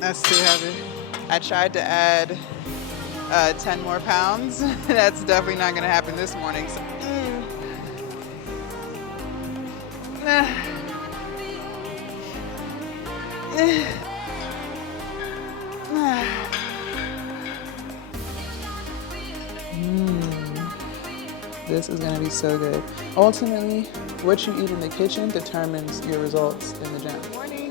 That's too heavy. I tried to add 10 more pounds. That's definitely not gonna happen this morning. So, this is gonna be so good. Ultimately, what you eat in the kitchen determines your results in the gym.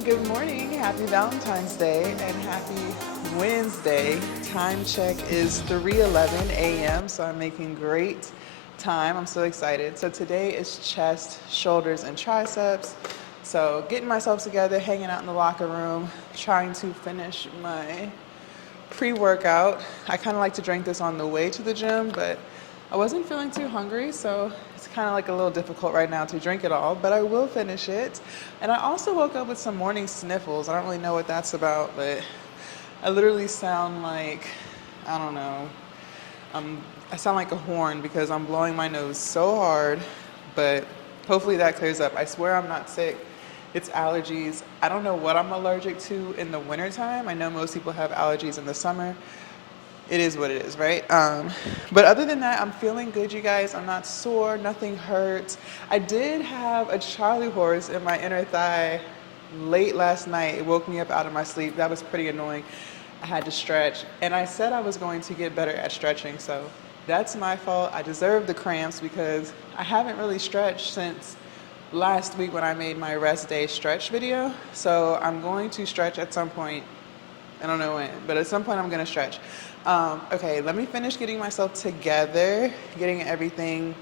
Good morning, happy Valentine's Day and happy Wednesday. Time check is 3:11 a.m., so I'm making great time. I'm so excited. So today is chest, shoulders, and triceps. So getting myself together, hanging out in the locker room, trying to finish my pre-workout. I kind of like to drink this on the way to the gym, but I wasn't feeling too hungry, so it's kind of like a little difficult right now to drink it all, but I will finish it. And I also woke up with some morning sniffles. I don't really know what that's about, but I literally sound like, I don't know, I sound like a horn because I'm blowing my nose so hard, but hopefully that clears up. I swear I'm not sick. It's allergies. I don't know what I'm allergic to in the wintertime. I know most people have allergies in the summer. It is what it is, right? But other than that, I'm feeling good, you guys. I'm not sore, nothing hurts. I did have a Charlie horse in my inner thigh late last night. It woke me up out of my sleep. That was pretty annoying. I had to stretch, and I said I was going to get better at stretching, so that's my fault. I deserve the cramps because I haven't really stretched since last week when I made my rest day stretch video. So I'm going to stretch at some point. I don't know when, but at some point I'm gonna stretch. Okay, let me finish getting myself together, getting everything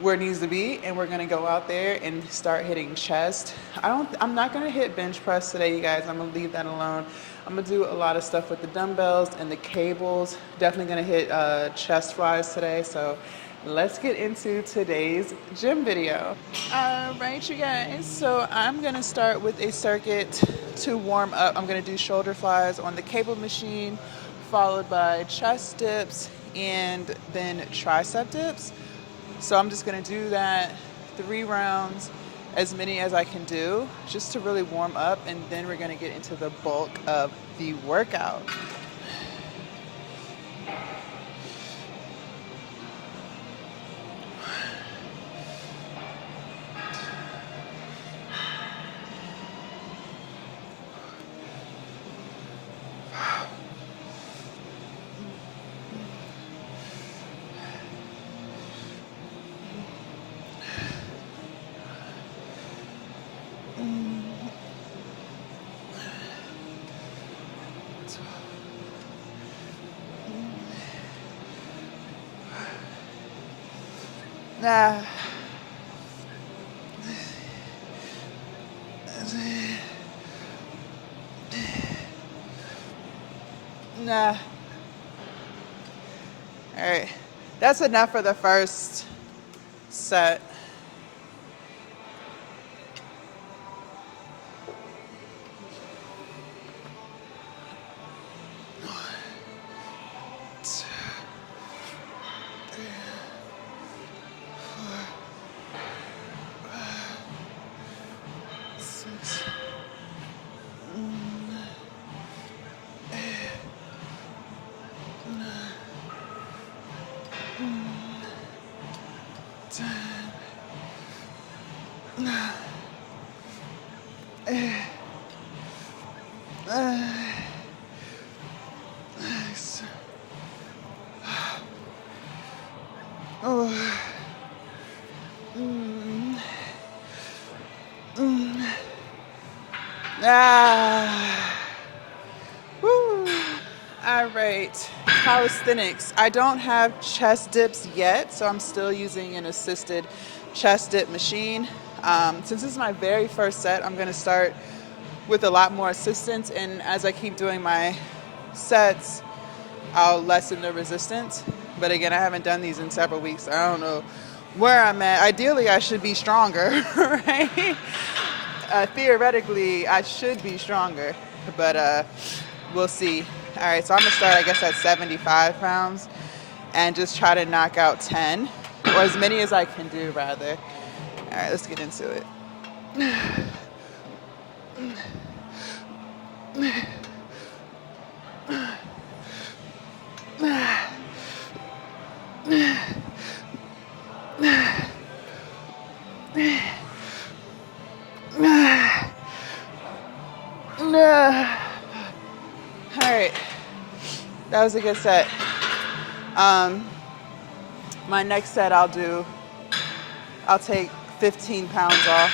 where it needs to be, and we're gonna go out there and start hitting chest. I'm not gonna hit bench press today, you guys. I'm gonna leave that alone. I'm gonna do a lot of stuff with the dumbbells and the cables. Definitely gonna hit chest flies today, so let's get into today's gym video. All right, you guys, so I'm gonna start with a circuit to warm up. I'm gonna do shoulder flies on the cable machine, followed by chest dips and then tricep dips. So I'm just gonna do that 3 rounds, as many as I can do, just to really warm up, and then we're gonna get into the bulk of the workout. Nah. Nah. All right. That's enough for the first set. Woo. All right, calisthenics. I don't have chest dips yet, so I'm still using an assisted chest dip machine. Since this is my very first set, I'm gonna start with a lot more assistance, and as I keep doing my sets, I'll lessen the resistance. But again, I haven't done these in several weeks. So I don't know where I'm at. Ideally, I should be stronger, right? Theoretically, I should be stronger, but we'll see. All right, so I'm gonna start, I guess, at 75 pounds. and just try to knock out 10, or as many as I can do, rather. All right, let's get into it. All right, that was a good set. My next set I'll take 15 pounds off.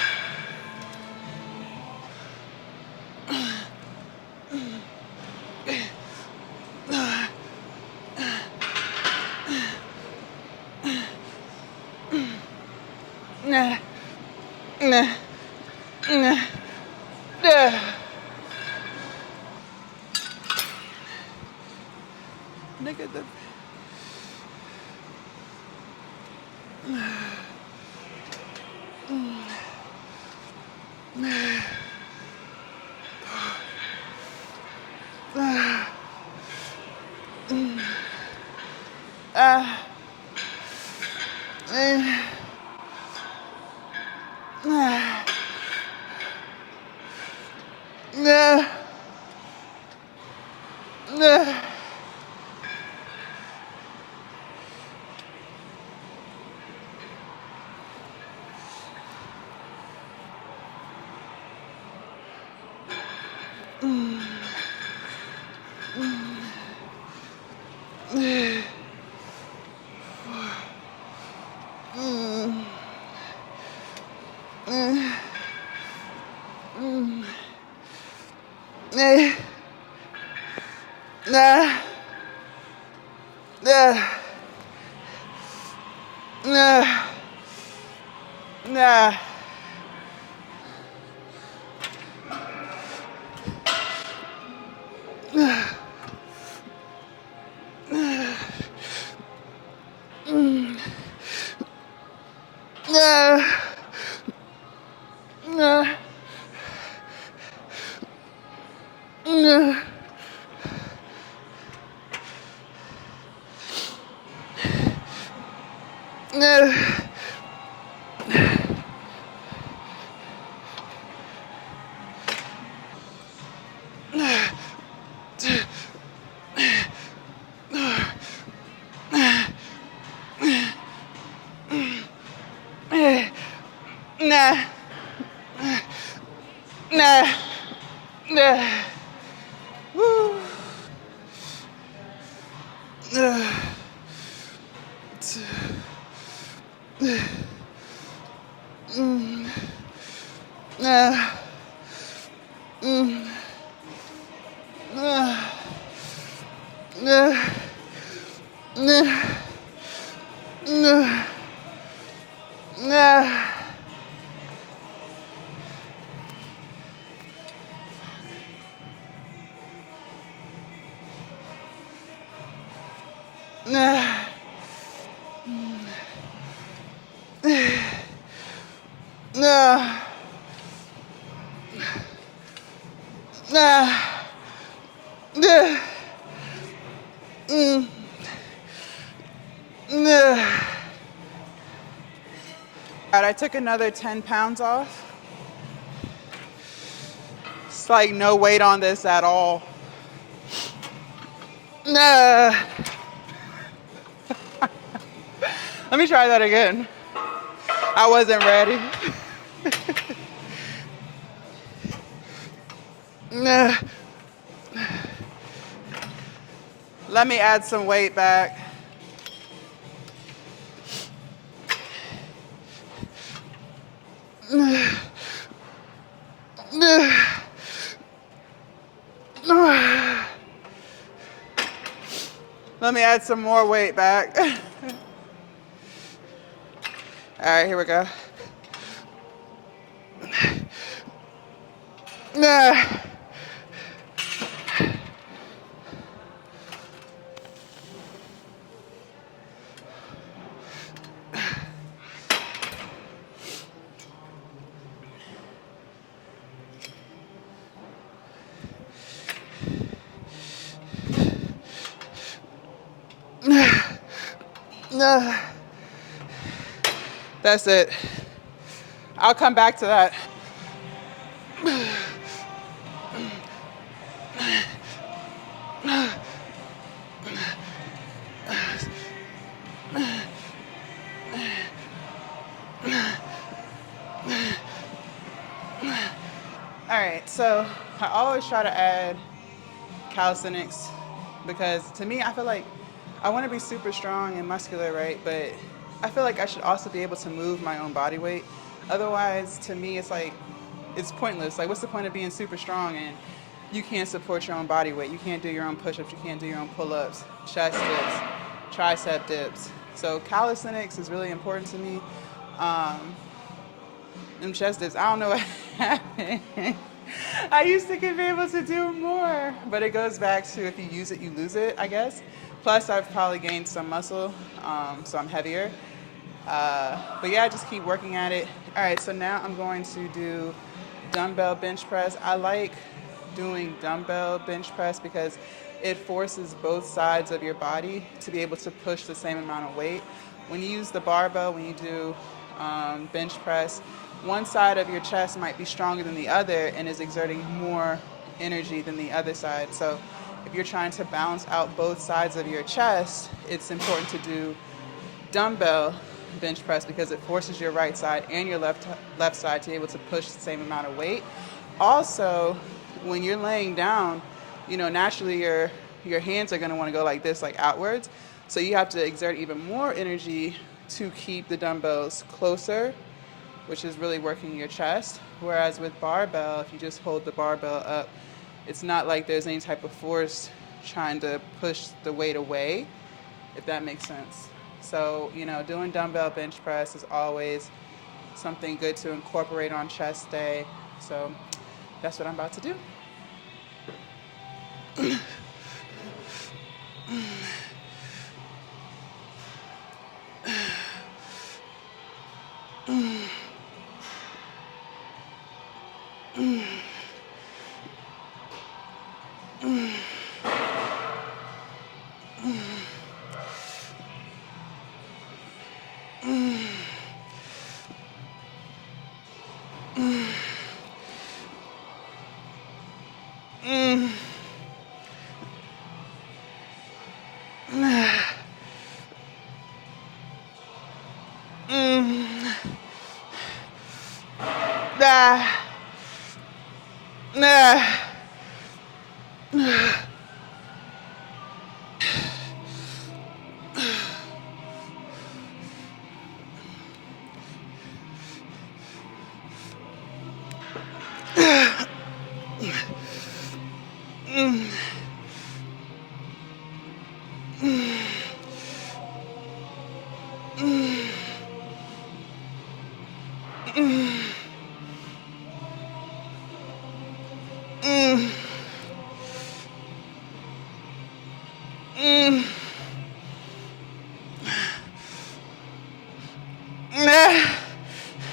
Nigga, the Woo. I took another 10 pounds off. It's like no weight on this at all. Let me try that again. I wasn't ready. Let me add some weight back. Let me add some more weight back. All right, here we go. That's it. I'll come back to that. All right, so I always try to add calisthenics because to me, I feel like I want to be super strong and muscular, right? But I feel like I should also be able to move my own body weight. Otherwise, to me, it's like, it's pointless. Like, what's the point of being super strong and you can't support your own body weight? You can't do your own push-ups, you can't do your own pull-ups, chest dips, tricep dips. So calisthenics is really important to me. Them chest dips, I don't know what happened. I used to be able to do more, but it goes back to if you use it, you lose it, I guess. Plus, I've probably gained some muscle, so I'm heavier. But yeah, I just keep working at it. All right, so now I'm going to do dumbbell bench press. I like doing dumbbell bench press because it forces both sides of your body to be able to push the same amount of weight. When you use the barbell, when you do bench press, one side of your chest might be stronger than the other and is exerting more energy than the other side. So if you're trying to balance out both sides of your chest, it's important to do dumbbell bench press because it forces your right side and your left side to be able to push the same amount of weight. Also, when you're laying down, you know, naturally your hands are going to want to go like this, like outwards. So you have to exert even more energy to keep the dumbbells closer, which is really working your chest. Whereas with barbell, if you just hold the barbell up, it's not like there's any type of force trying to push the weight away, if that makes sense. So, you know, doing dumbbell bench press is always something good to incorporate on chest day. So that's what I'm about to do.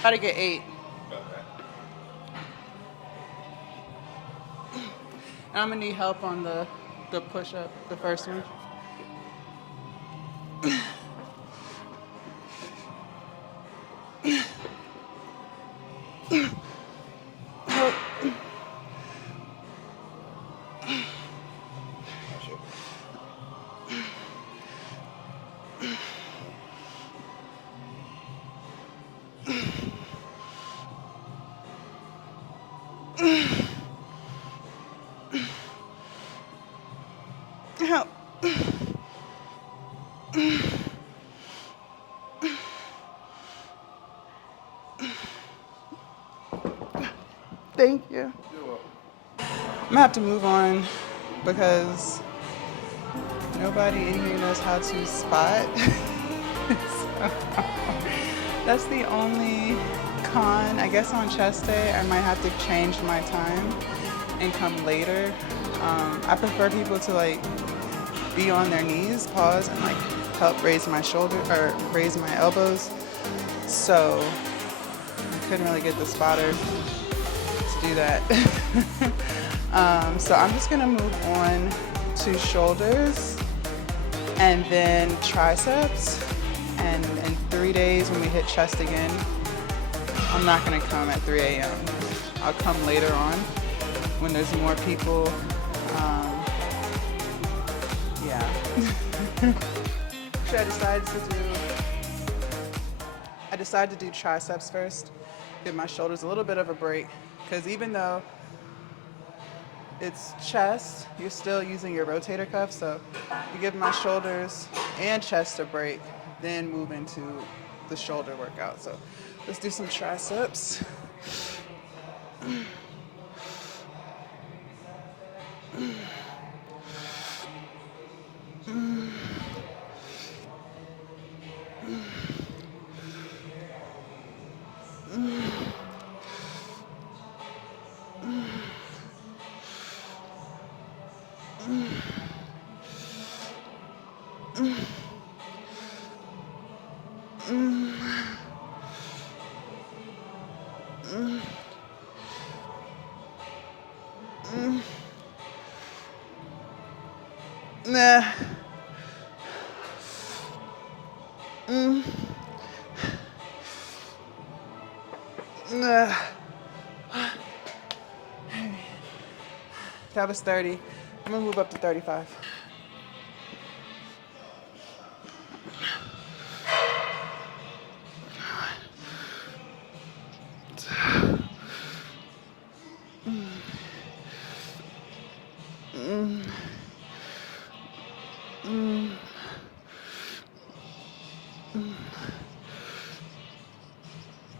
Try to get 8. And I'm gonna need help on the push-up, the first one. Help. Thank you. You're welcome. I'm gonna have to move on because nobody in here knows how to spot. So, that's the only con. I guess on chest day, I might have to change my time and come later. I prefer people to like be on their knees, pause, and like help raise my shoulder or raise my elbows. So I couldn't really get the spotter to do that. So I'm just gonna move on to shoulders and then triceps. And in 3 days when we hit chest again, I'm not gonna come at 3 a.m. I'll come later on when there's more people. Yeah. Actually, I decided to do triceps first, give my shoulders a little bit of a break, because even though it's chest, you're still using your rotator cuff, so you give my shoulders and chest a break, then move into the shoulder workout. So let's do some triceps. Nah. Nah. That was 30. I'm gonna move up to 35.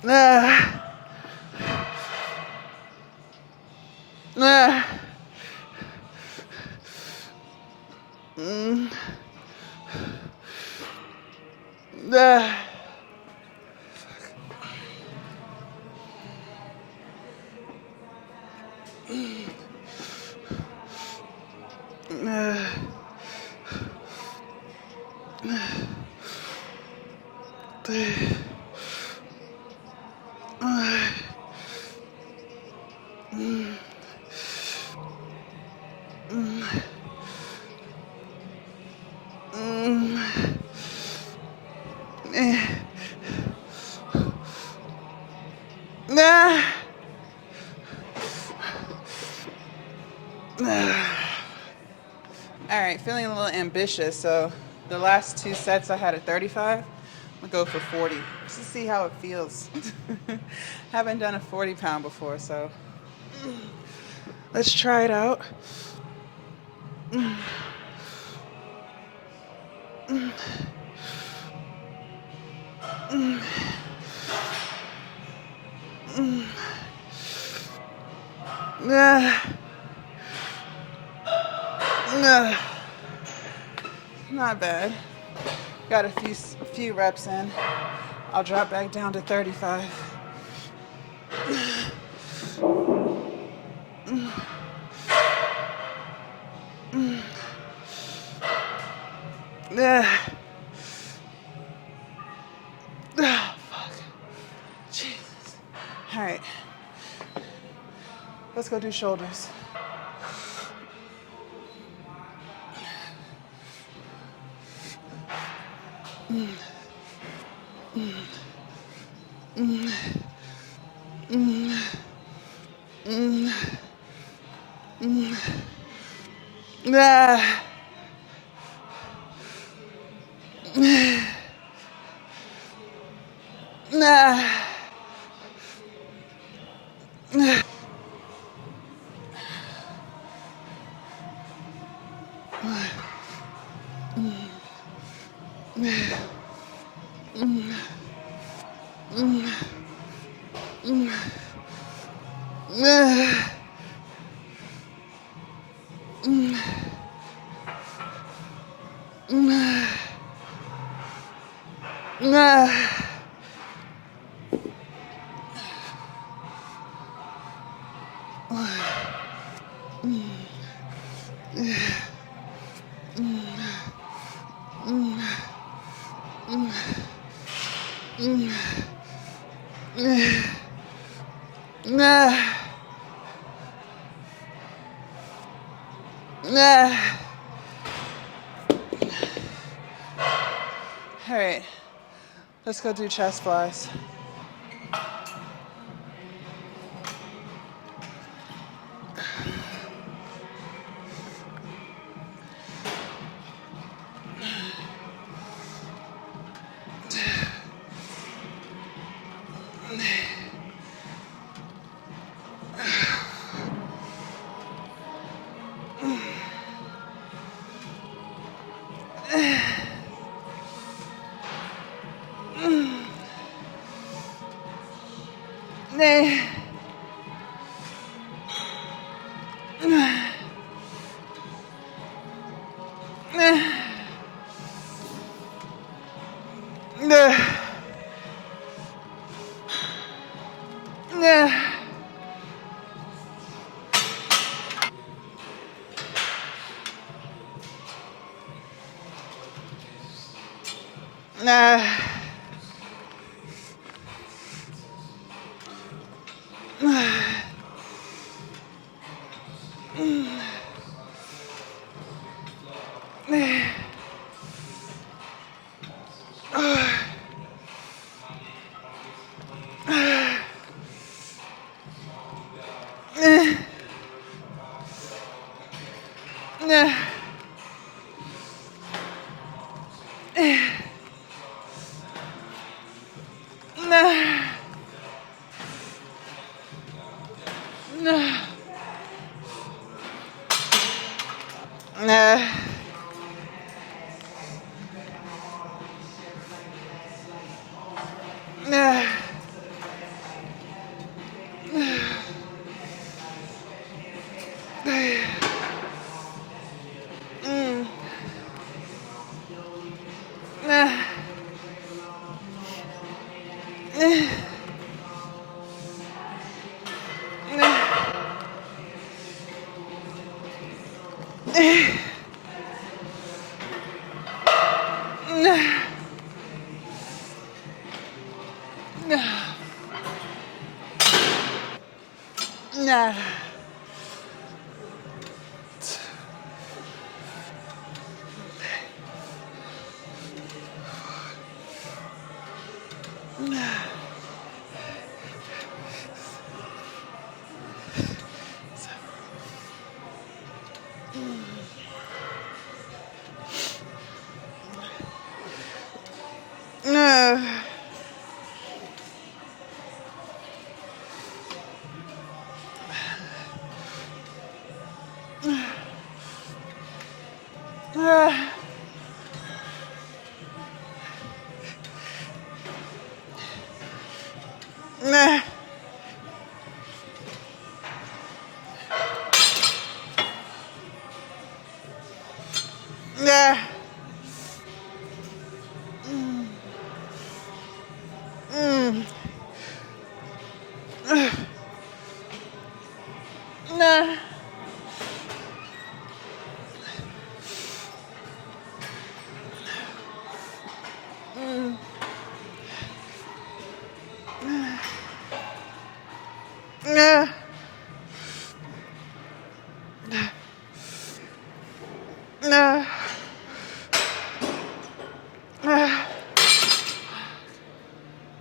Nah. Nah. Nah. Nah. All right, feeling a little ambitious, so the last 2 sets I had at 35. I'm gonna go for 40 just to see how it feels. Haven't done a 40-pound before, so let's try it out. Not bad. Got a few reps in. I'll drop back down to 35. Fuck. Jesus. All right. Let's go do shoulders. All right, Let's go do chest flies.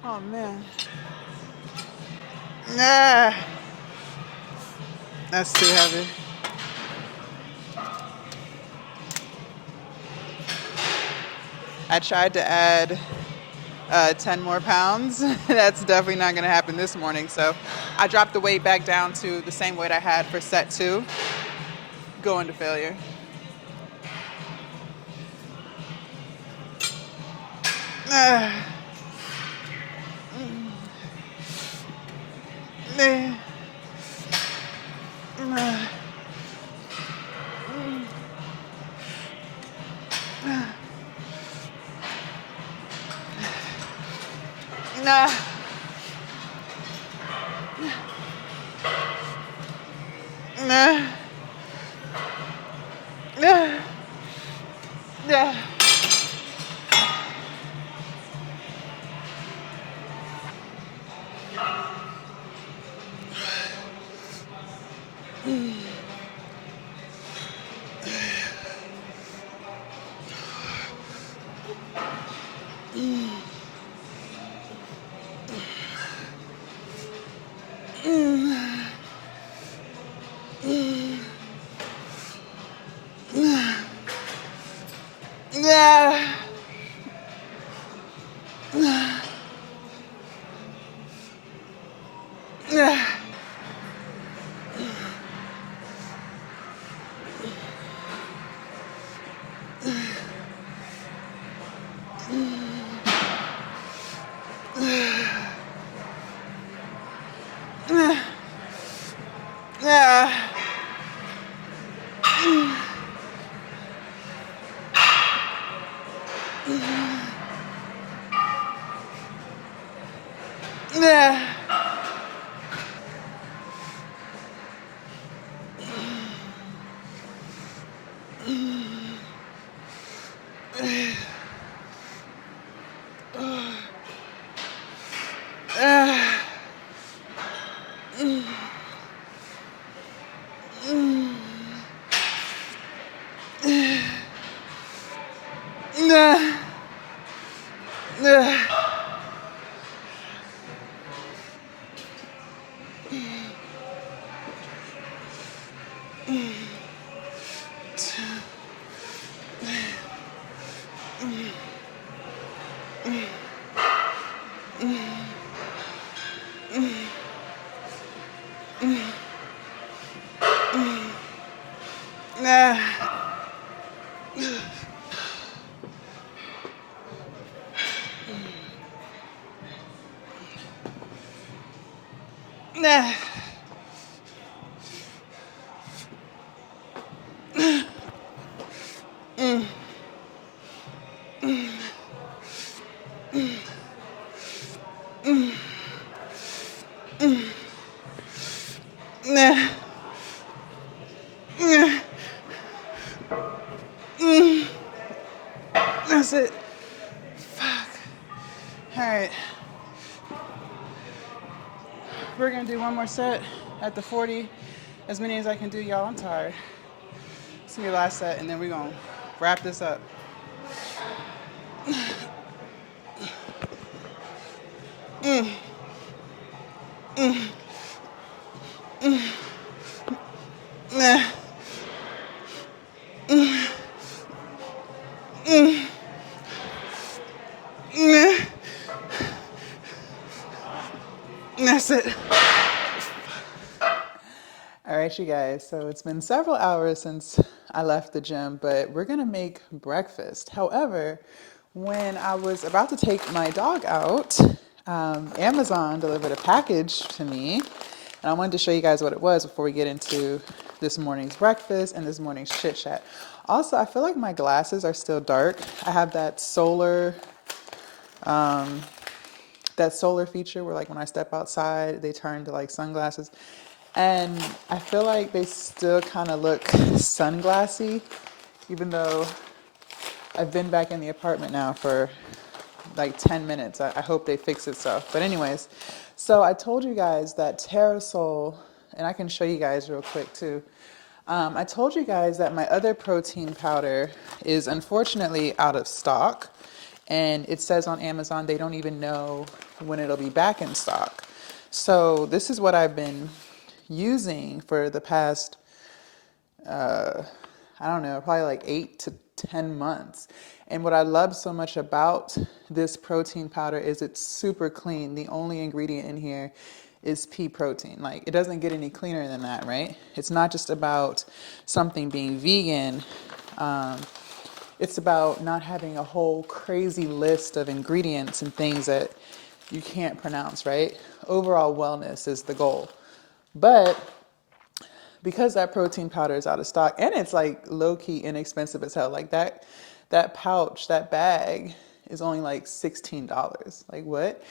Oh man. That's too heavy. I tried to add 10 more pounds. That's definitely not going to happen this morning. So I dropped the weight back down to the same weight I had for set 2, going to failure. Yeah. Yeah. Yeah. Yeah. That's it. Fuck. All right. We're gonna do one more set at the 40. As many as I can do, y'all. I'm tired. It's gonna be the last set, and then we're gonna wrap this up. That's it. All right, you guys. So it's been several hours since I left the gym, but we're gonna make breakfast. However, when I was about to take my dog out, Amazon delivered a package to me, and I wanted to show you guys what it was before we get into this morning's breakfast and this morning's chit chat. Also, I feel like my glasses are still dark. I have that solar feature where like when I step outside, they turn to like sunglasses. And I feel like they still kind of look sunglassy, even though I've been back in the apartment now for like 10 minutes. I hope they fix itself. But anyways, so I told you guys that Terrasol, and I can show you guys real quick too. I told you guys that my other protein powder is unfortunately out of stock. And it says on Amazon they don't even know when it'll be back in stock. So this is what I've been using for the past, I don't know, probably like 8 to 10 months. And what I love so much about this protein powder is it's super clean. The only ingredient in here is pea protein. Like, it doesn't get any cleaner than that, right? It's not just about something being vegan. It's about not having a whole crazy list of ingredients and things that you can't pronounce, right? Overall wellness is the goal. But because that protein powder is out of stock and it's like low-key inexpensive as hell, like that pouch, that bag is only like $16. Like, what?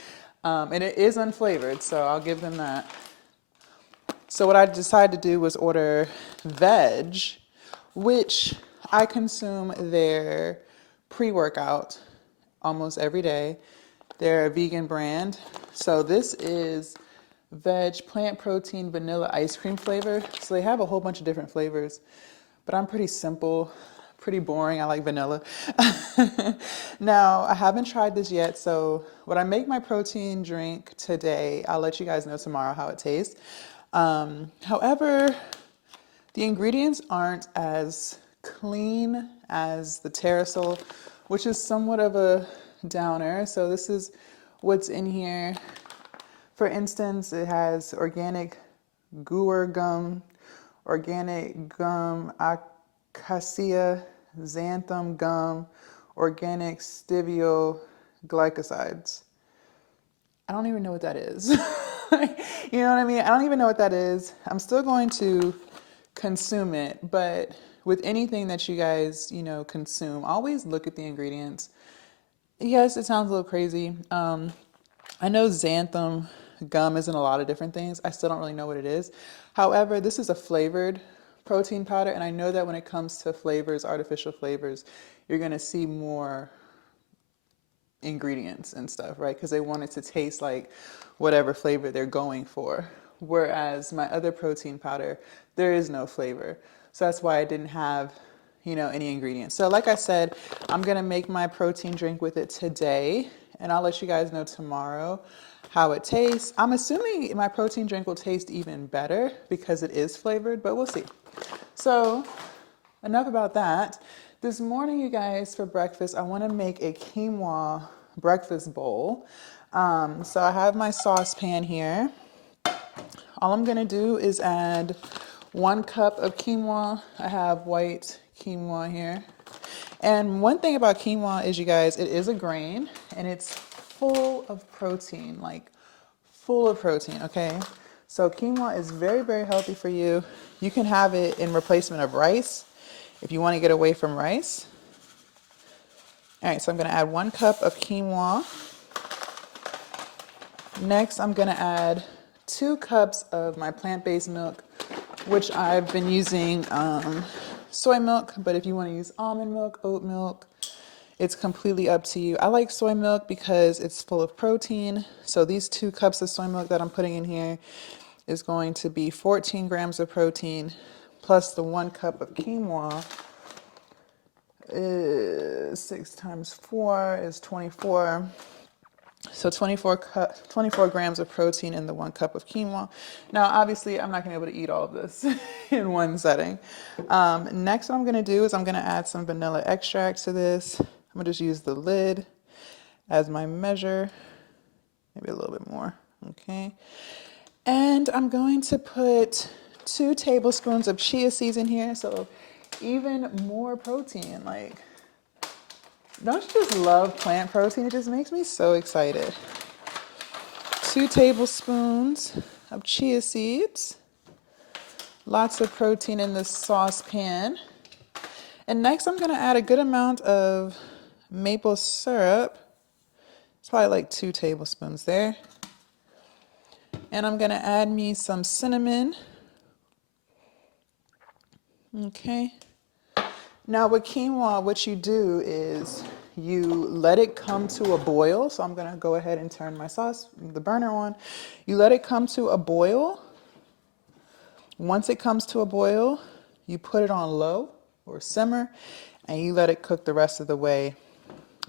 And it is unflavored, so I'll give them that. So what I decided to do was order Veg, which I consume their pre-workout almost every day. They're a vegan brand. So this is Veg plant protein vanilla ice cream flavor. So they have a whole bunch of different flavors, but I'm pretty simple, pretty boring. I like vanilla. Now, I haven't tried this yet, so when I make my protein drink today, I'll let you guys know tomorrow how it tastes. However, the ingredients aren't as clean as the Terrasol, which is somewhat of a downer. So this is what's in here. For instance, it has organic guar gum, organic gum acacia, xanthan gum, organic stevia glycosides. I don't even know what that is. You know what I mean? I don't even know what that is. I'm still going to consume it, but with anything that you guys, consume, always look at the ingredients. Yes, it sounds a little crazy. I know xanthan gum is in a lot of different things. I still don't really know what it is. However, this is a flavored protein powder, and I know that when it comes to flavors, artificial flavors, you're going to see more ingredients and stuff, right? Because they want it to taste like whatever flavor they're going for. Whereas my other protein powder, there is no flavor. So that's why I didn't have, any ingredients. So like I said, I'm going to make my protein drink with it today, and I'll let you guys know tomorrow how it tastes. I'm assuming my protein drink will taste even better because it is flavored, but we'll see. So enough about that. This morning, you guys, for breakfast, I want to make a quinoa breakfast bowl. So I have my saucepan here. All I'm going to do is add 1 cup of quinoa. I have white quinoa here. And one thing about quinoa is, you guys, it is a grain and it's full of protein, like full of protein, okay? So quinoa is very, very healthy for you. You can have it in replacement of rice if you want to get away from rice. All right, so I'm going to add 1 cup of quinoa. Next, I'm going to add 2 cups of my plant-based milk, which I've been using soy milk, but if you want to use almond milk, oat milk, it's completely up to you. I like soy milk because it's full of protein. So these 2 cups of soy milk that I'm putting in here is going to be 14 grams of protein, plus the 1 cup of quinoa. 6 times 4 is 24. So 24 grams of protein in the 1 cup of quinoa. Now, obviously, I'm not going to be able to eat all of this in one setting. Next, what I'm going to do is I'm going to add some vanilla extract to this. I'm going to just use the lid as my measure, maybe a little bit more. Okay. And I'm going to put 2 tablespoons of chia seeds in here. So even more protein. Like, don't you just love plant protein? It just makes me so excited. 2 tablespoons of chia seeds. Lots of protein in this saucepan. And next I'm going to add a good amount of maple syrup. It's probably like 2 tablespoons there. And I'm going to add me some cinnamon. Okay. Now with quinoa, what you do is you let it come to a boil. So I'm going to go ahead and turn the burner on. You let it come to a boil. Once it comes to a boil, you put it on low or simmer, and you let it cook the rest of the way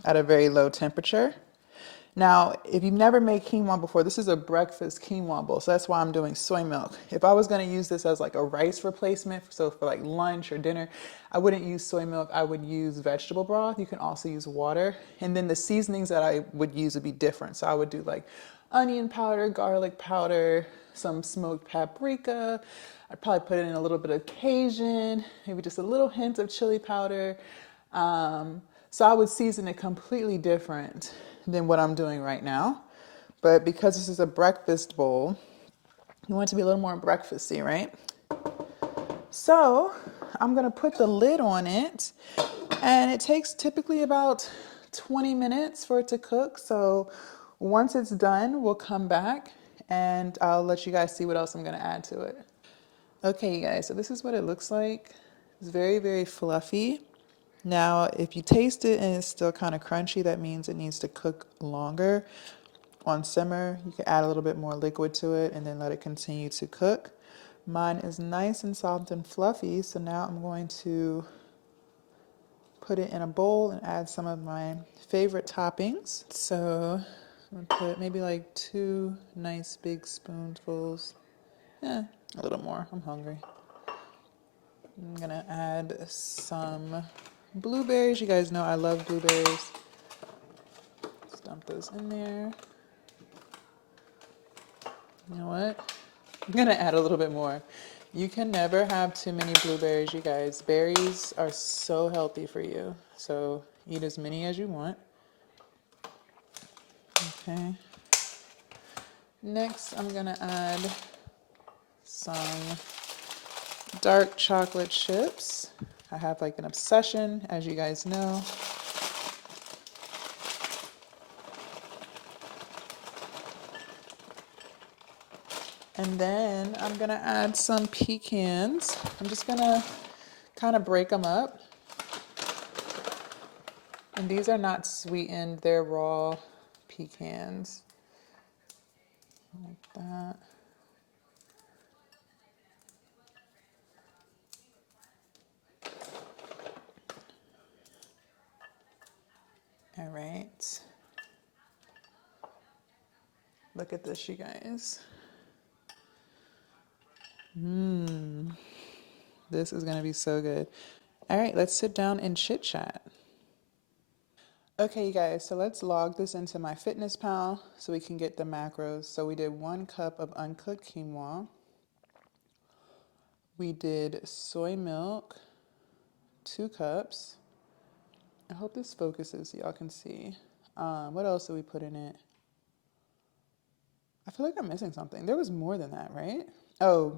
at a very low temperature. Now, if you've never made quinoa before, this is a breakfast quinoa bowl, so that's why I'm doing soy milk. If I was going to use this as like a rice replacement, so for like lunch or dinner, I wouldn't use soy milk. I would use vegetable broth. You can also use water. And then the seasonings that I would use would be different. So I would do like onion powder, garlic powder, some smoked paprika. I'd probably put in a little bit of Cajun, maybe just a little hint of chili powder. So I would season it completely different than what I'm doing right now. But because this is a breakfast bowl, you want it to be a little more breakfasty, right? So I'm going to put the lid on it, and it takes typically about 20 minutes for it to cook. So once it's done, we'll come back and I'll let you guys see what else I'm going to add to it. Okay, you guys, so this is what it looks like. It's very, very fluffy. Now, if you taste it and it's still kind of crunchy, that means it needs to cook longer on simmer. You can add a little bit more liquid to it and then let it continue to cook. Mine is nice and soft and fluffy, so now I'm going to put it in a bowl and add some of my favorite toppings. So I'm gonna put maybe like 2 nice big spoonfuls. A little more, I'm hungry. I'm gonna add some blueberries. You guys know I love blueberries. Let's dump those in there. You know what? I'm gonna add a little bit more. You can never have too many blueberries, you guys. Berries are so healthy for you. So eat as many as you want. Okay. Next, I'm gonna add some dark chocolate chips. I have like an obsession, as you guys know. And then I'm gonna add some pecans. I'm just gonna kind of break them up. And these are not sweetened, they're raw pecans. Like that. All right. Look at this, you guys. This is gonna be so good. All right, let's sit down and chit chat. Okay, you guys, so let's log this into my Fitness Pal so we can get the macros. So we did 1 cup of uncooked quinoa. We did soy milk, 2 cups. I hope this focuses so y'all can see. What else did we put in it? I feel like I'm missing something. There was more than that, right? Oh,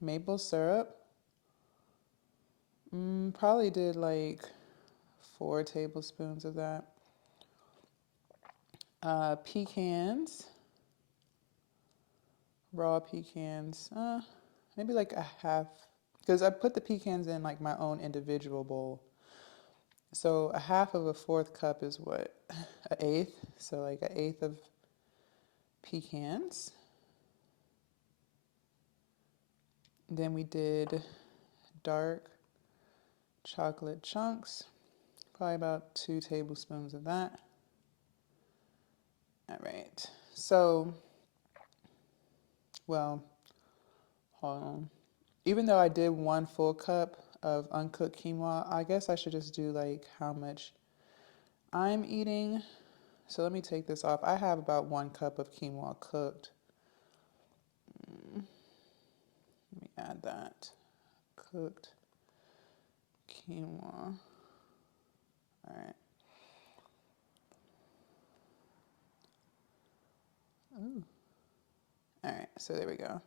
maple syrup. Probably did like 4 tablespoons of that. Pecans, raw pecans. Maybe like a half, because I put the pecans in like my own individual bowl. So a half of a 4th cup is what? An eighth. So like an eighth of pecans. Then we did dark chocolate chunks, probably about 2 tablespoons of that. All right. So, well, hold on. Even though I did 1 full cup of uncooked quinoa, I guess I should just do like how much I'm eating. So let me take this off. I have about 1 cup of quinoa cooked. Let me add that. Cooked quinoa. All right. Ooh. All right, so there we go.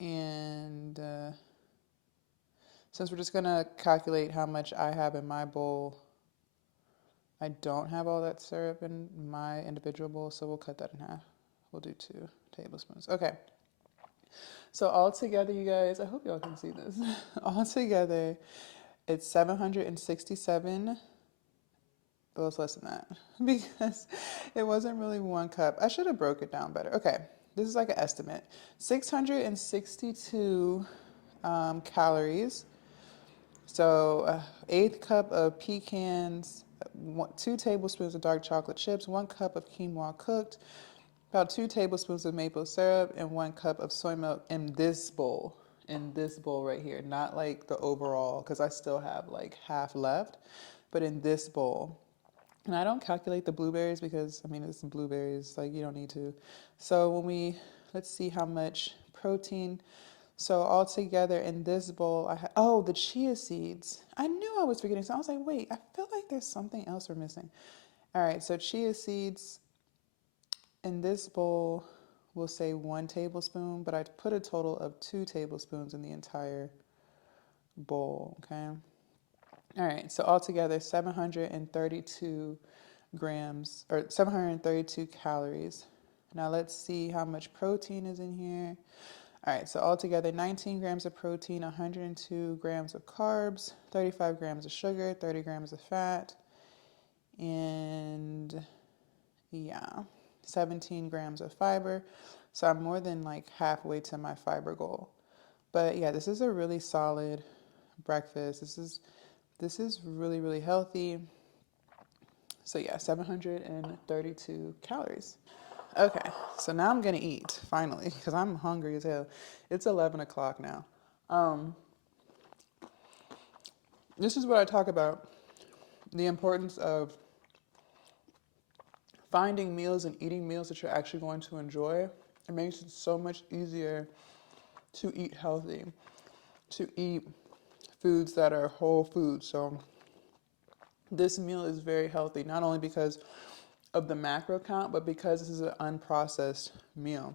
And since we're just gonna calculate how much I have in my bowl, I don't have all that syrup in my individual bowl, so we'll cut that in half. We'll do 2 tablespoons. Okay. So all together, you guys, I hope y'all can see this. All together, it's 767. Well, it's less than that because it wasn't really 1 cup. I should have broke it down better. Okay, this is like an estimate. 662 calories. So, 1/8 cup of pecans, 2 tablespoons of dark chocolate chips, 1 cup of quinoa cooked, about 2 tablespoons of maple syrup, and 1 cup of soy milk in this bowl. In this bowl right here, not like the overall, because I still have like half left, but in this bowl. And I don't calculate the blueberries because, I mean, it's blueberries, like you don't need to. So let's see how much protein. So all together in this bowl, the chia seeds. I knew I was forgetting. So I was like, wait, I feel like there's something else we're missing. All right, so chia seeds in this bowl, we'll say 1 tablespoon, but I put a total of 2 tablespoons in the entire bowl, okay? All right, so altogether 732 grams or 732 calories. Now let's see how much protein is in here. All right, so altogether 19 grams of protein, 102 grams of carbs, 35 grams of sugar, 30 grams of fat, and 17 grams of fiber. So I'm more than like halfway to my fiber goal. But yeah, this is a really solid breakfast. This is really, really healthy. So yeah, 732 calories. Okay, so now I'm gonna eat finally because I'm hungry as hell. It's 11 o'clock now. this is what I talk about, the importance of finding meals and eating meals that you're actually going to enjoy. It makes it so much easier to eat healthy, to eat foods that are whole foods. So this meal is very healthy, not only because of the macro count, but because this is an unprocessed meal.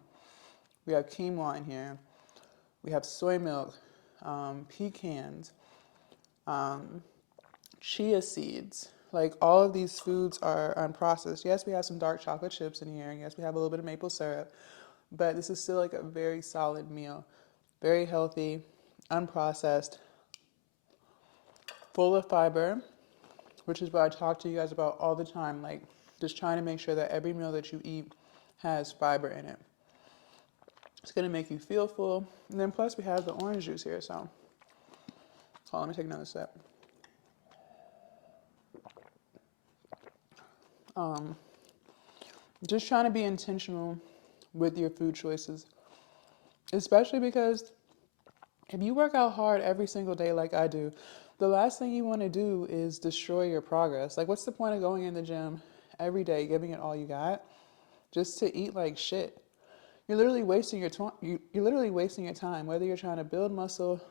We have quinoa in here. We have soy milk, pecans, um, chia seeds. Like all of these foods are unprocessed. Yes, we have some dark chocolate chips in here, and yes, we have a little bit of maple syrup, but this is still like a very solid meal, very healthy, unprocessed, full of fiber, which is what I talk to you guys about all the time. Like just trying to make sure that every meal that you eat has fiber in it. It's gonna make you feel full, and then plus we have the orange juice here. So, let me take another sip. Um, just trying to be intentional with your food choices, especially because if you work out hard every single day like I do, the last thing you want to do is destroy your progress. Like, what's the point of going in the gym every day, giving it all you got, just to eat like shit? You're literally wasting you're literally wasting your time. Whether you're trying to build muscle,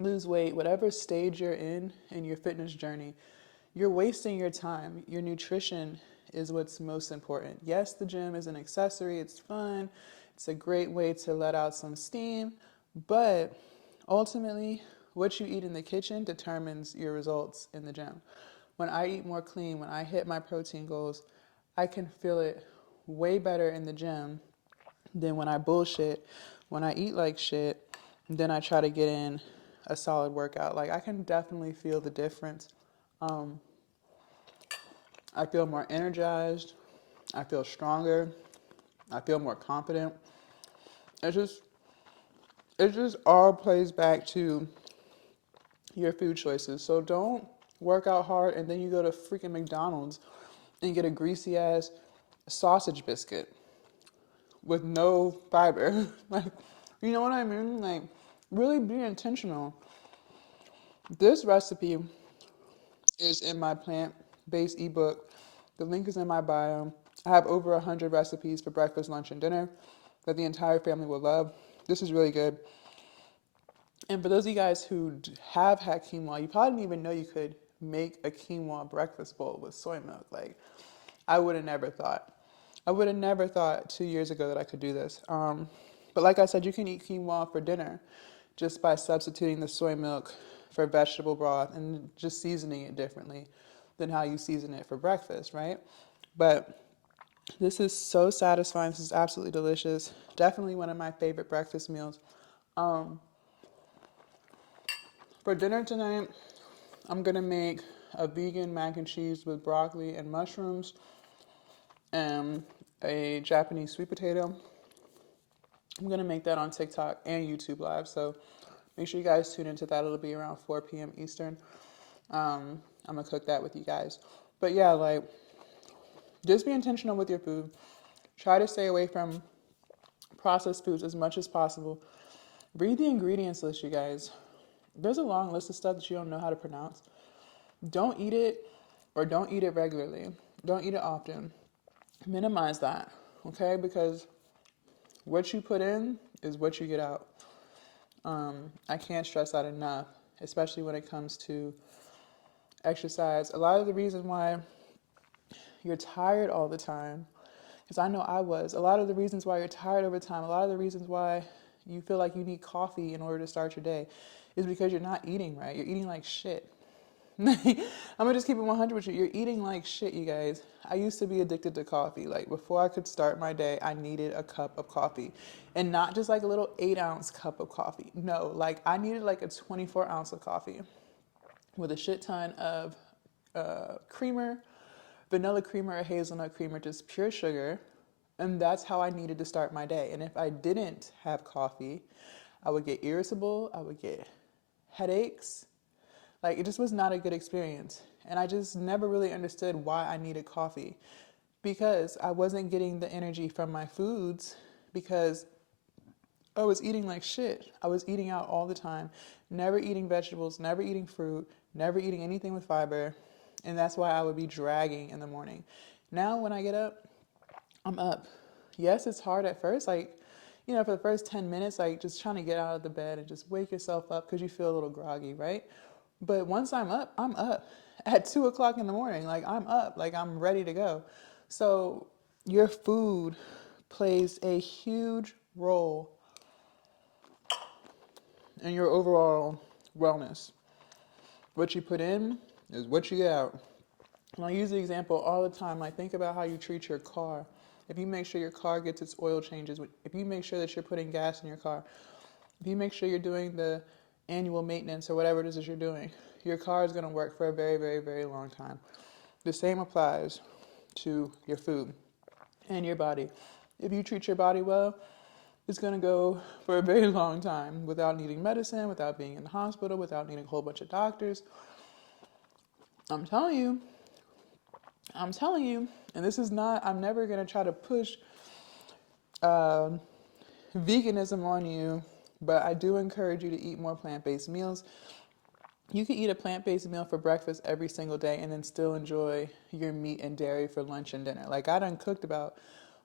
lose weight, whatever stage you're in your fitness journey, you're wasting your time. Your nutrition is what's most important. Yes, the gym is an accessory. It's fun. It's a great way to let out some steam, but ultimately, what you eat in the kitchen determines your results in the gym. When I eat more clean, when I hit my protein goals, I can feel it way better in the gym than when I bullshit, when I eat like shit, then I try to get in a solid workout. Like I can definitely feel the difference. Um, I feel more energized. I feel stronger. I feel more confident. It just it just all plays back to your food choices. So don't work out hard and then you go to freaking McDonald's and get a greasy ass sausage biscuit with no fiber. Like, you know what I mean? Like, really be intentional. This recipe is in my plant-based ebook. The link is in my bio. I have over 100 recipes for breakfast, lunch, and dinner that the entire family will love. This is really good. And for those of you guys who have had quinoa, you probably didn't even know you could make a quinoa breakfast bowl with soy milk. Like, I would have never thought. I would have never thought 2 years ago that I could do this. But like I said, you can eat quinoa for dinner just by substituting the soy milk for vegetable broth and just seasoning it differently than how you season it for breakfast, right? But this is so satisfying. This is absolutely delicious. Definitely one of my favorite breakfast meals. Um, for dinner tonight, I'm gonna make a vegan mac and cheese with broccoli and mushrooms and a Japanese sweet potato. I'm gonna make that on TikTok and YouTube Live, so make sure you guys tune into that. It'll be around 4 p.m. Eastern. I'm gonna cook that with you guys. But yeah, like, just be intentional with your food. Try to stay away from processed foods as much as possible. Read the ingredients list, you guys. There's a long list of stuff that you don't know how to pronounce. Don't eat it or don't eat it regularly. Don't eat it often. Minimize that, okay? Because what you put in is what you get out. I can't stress that enough, especially when it comes to exercise. A lot of the reason why you're tired all the time, because I know I was, a lot of the reasons why you're tired over time, a lot of the reasons why you feel like you need coffee in order to start your day is because you're not eating right. You're eating like shit. I'm gonna just keep it 100 with you. You're eating like shit, you guys. I used to be addicted to coffee. Like, before I could start my day, I needed a cup of coffee. And not just like a little 8-ounce cup of coffee. No, like I needed like a 24-ounce of coffee with a shit ton of creamer, vanilla creamer or hazelnut creamer, just pure sugar. And that's how I needed to start my day. And if I didn't have coffee, I would get irritable, I would get headaches. Like, it just was not a good experience. And I just never really understood why I needed coffee, because I wasn't getting the energy from my foods, because I was eating like shit. I was eating out all the time, never eating vegetables, never eating fruit, never eating anything with fiber. And that's why I would be dragging in the morning. Now, when I get up, I'm up. Yes, it's hard at first. Like, for the first 10 minutes, like just trying to get out of the bed and just wake yourself up because you feel a little groggy, right? But once I'm up, I'm up at 2 o'clock in the morning. Like, I'm up, like, I'm ready to go. So, your food plays a huge role in your overall wellness. What you put in is what you get out. And I use the example all the time. Like, think about how you treat your car. If you make sure your car gets its oil changes, if you make sure that you're putting gas in your car, if you make sure you're doing the annual maintenance or whatever it is that you're doing, your car is going to work for a very, very, very long time. The same applies to your food and your body. If you treat your body well, it's going to go for a very long time without needing medicine, without being in the hospital, without needing a whole bunch of doctors. I'm telling you, and this is not, I'm never going to try to push veganism on you, but I do encourage you to eat more plant-based meals. You can eat a plant-based meal for breakfast every single day and then still enjoy your meat and dairy for lunch and dinner. Like, I done cooked about,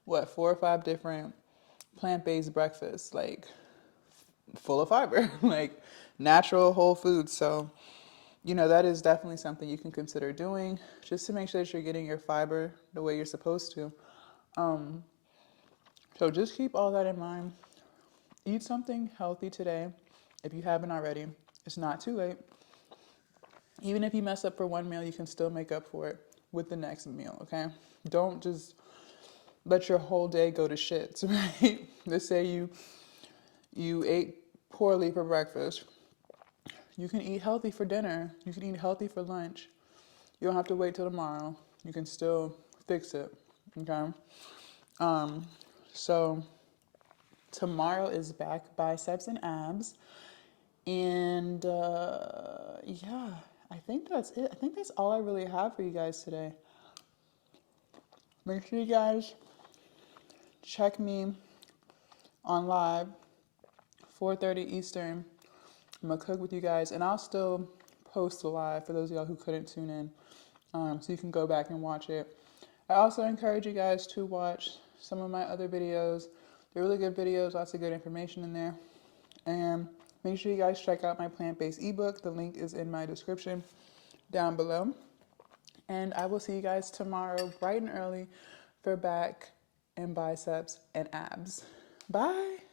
4 or 5 different plant-based breakfasts, like, full of fiber, like, natural whole foods. So, that is definitely something you can consider doing just to make sure that you're getting your fiber the way you're supposed to. So just keep all that in mind. Eat something healthy today if you haven't already. It's not too late. Even if you mess up for one meal, you can still make up for it with the next meal, okay? Don't just let your whole day go to shit, right? Let's say you ate poorly for breakfast. You can eat healthy for dinner. You can eat healthy for lunch. You don't have to wait till tomorrow. You can still fix it, okay? So tomorrow is back biceps and abs. And yeah, I think that's it. I think that's all I really have for you guys today. Make sure you guys check me on live, 4:30 Eastern. I'm gonna cook with you guys, and I'll still post the live for those of y'all who couldn't tune in, so you can go back and watch it. I also encourage you guys to watch some of my other videos. They're really good videos, lots of good information in there. And make sure you guys check out my plant-based ebook. The link is in my description down below. And I will see you guys tomorrow bright and early for back and biceps and abs. Bye.